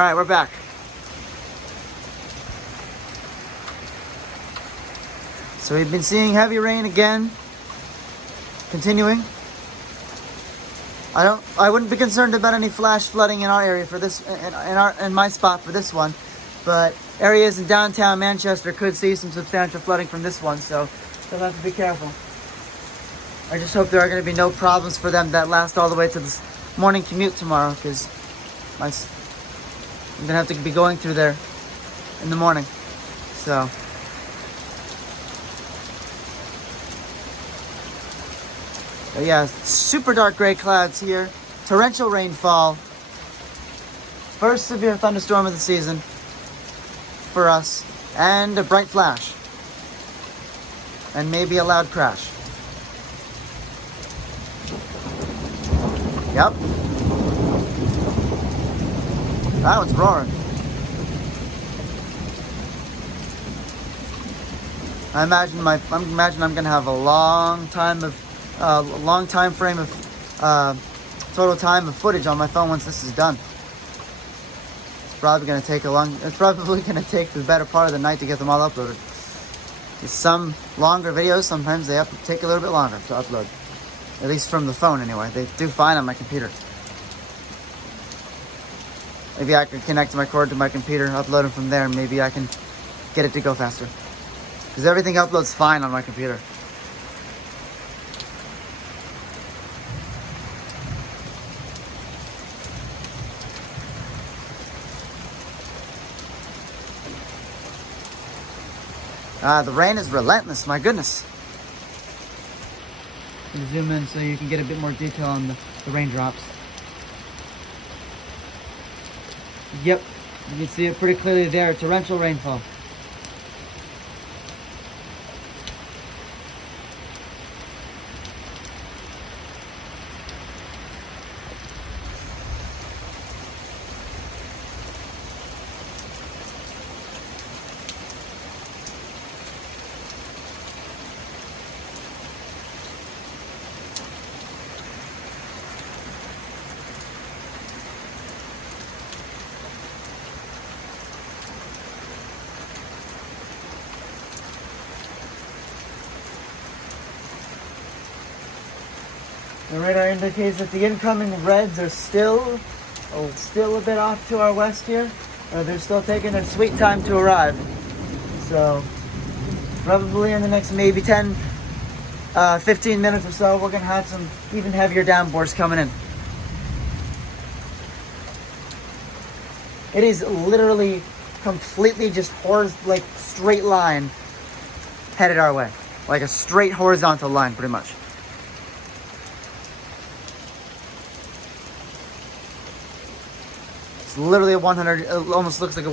All right, we're back. So we've been seeing heavy rain again, continuing. I wouldn't be concerned about any flash flooding in our area for this, in my spot for this one, but areas in downtown Manchester could see some substantial flooding from this one, so they'll have to be careful. I just hope there are going to be no problems for them that last all the way to this morning commute tomorrow, because I'm going to have to be going through there in the morning. So but yeah, super dark gray clouds here, torrential rainfall, first severe thunderstorm of the season for us, and a bright flash, and maybe a loud crash. Yep. That one's roaring. I imagine I'm gonna have a long time frame of total time of footage on my phone once this is done. It's probably gonna take the better part of the night to get them all uploaded. Some longer videos, sometimes they take a little bit longer to upload. At least from the phone anyway. They do fine on my computer. Maybe I could connect my cord to my computer, upload them from there, and maybe I can get it to go faster. Because everything uploads fine on my computer. The rain is relentless, my goodness. I'm gonna zoom in so you can get a bit more detail on the raindrops. Yep, you can see it pretty clearly there, torrential rainfall. The radar indicates that the incoming reds are still a bit off to our west here. They're still taking their sweet time to arrive. So probably in the next maybe 10, 15 minutes or so, we're going to have some even heavier downpours coming in. It is literally completely just like straight line headed our way. Like a straight horizontal line pretty much. It's literally a 100, it almost looks like a